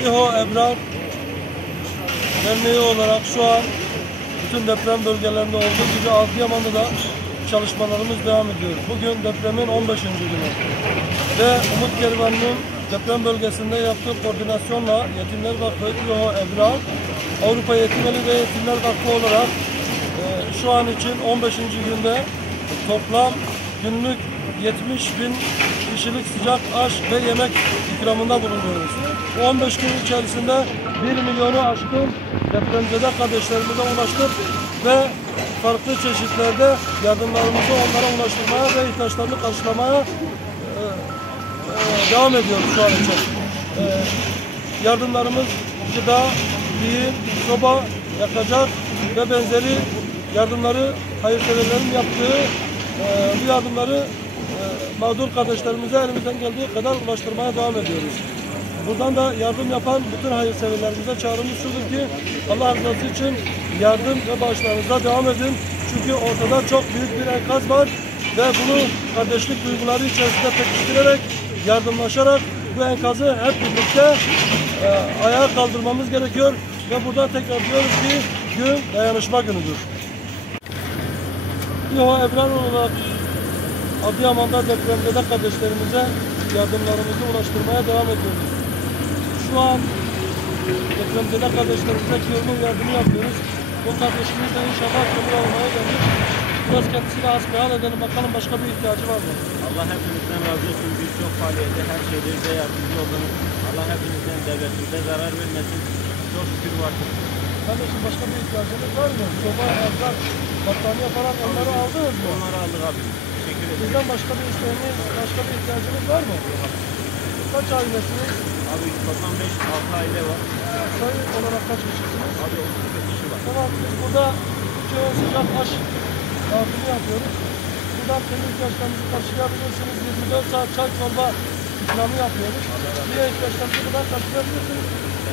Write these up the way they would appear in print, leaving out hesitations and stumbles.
İHO Ebrar Derneği olarak şu an bütün deprem bölgelerinde olduğu gibi Adıyaman'da da çalışmalarımız devam ediyor. Bugün depremin 15. günü ve Umut Kervanı'nın deprem bölgesinde yaptığı koordinasyonla Yetimler Vakfı İHO Ebrar, Avrupa Yetimeli ve Yetimler Vakfı olarak şu an için 15. günde toplam günlük 70.000 kişilik sıcak aş ve yemek ikramında bulunuyoruz. Bu 15 gün içerisinde 1 milyonu aşkın depremzede kardeşlerimize ulaştık ve farklı çeşitlerde yardımlarımızı onlara ulaştırmaya ve ihtiyaçlarını karşılamaya devam ediyoruz şu an için. Yardımlarımız gıda, giyim, soba, yakacak ve benzeri yardımları hayırseverlerin yaptığı bu yardımları mağdur kardeşlerimize elimizden geldiği kadar ulaştırmaya devam ediyoruz. Buradan da yardım yapan bütün hayırseverlerimize çağrımız şudur ki Allah rızası için yardım ve bağışlarınıza devam edin. Çünkü ortada çok büyük bir enkaz var ve bunu kardeşlik duyguları içerisinde pekiştirerek, yardımlaşarak bu enkazı hep birlikte ayağa kaldırmamız gerekiyor ve buradan tekrar diyoruz ki gün dayanışma günüdür. İHO Ebrar olarak Adıyaman'da depremzede kardeşlerimize yardımlarımızı ulaştırmaya devam ediyoruz. Şu an depremzede kardeşlerimize kıyımlı yardımı yapıyoruz. Bu kardeşimiz de inşallah kömür almaya gelmiş. Biraz kendisiyle hasbihal edelim, bakalım başka bir ihtiyacı var mı? Allah hepinizden razı olsun. Birçok faaliyete, her şeyde bize yardımcı oldunuz. Allah hepinizden devletimize zarar vermesin. Çok şükür varsınız. Kardeşim başka bir ihtiyacınız var mı? Soba, erzak, battaniye falan onları aldınız mı? Onları aldık abi. Teşekkür ederim. Bizden başka bir isteğiniz, başka bir ihtiyacınız var mı? Kaç ailesiniz? Abi toplam 5-6 aile var. Sayı olarak kaç kişisiniz? Abi 35 kişi var. Tamam, biz burada çoğu sıcak aş dağıtımı yapıyoruz. Buradan kendi ihtiyaçlarınızı karşılayabilirsiniz. 24 saat çay çorba ikramı yapıyoruz. Diğer ihtiyaçlarınızı buradan karşılayabilirsiniz.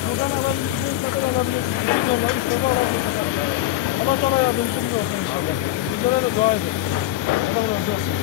Buradan alabildiğiniz kadar alabilirsiniz. 2 dolar, 3 dolar alabilirsiniz. Allah sana yardımcımız olsun inşallah. Bizlere de dua edin. Allah razı olsun.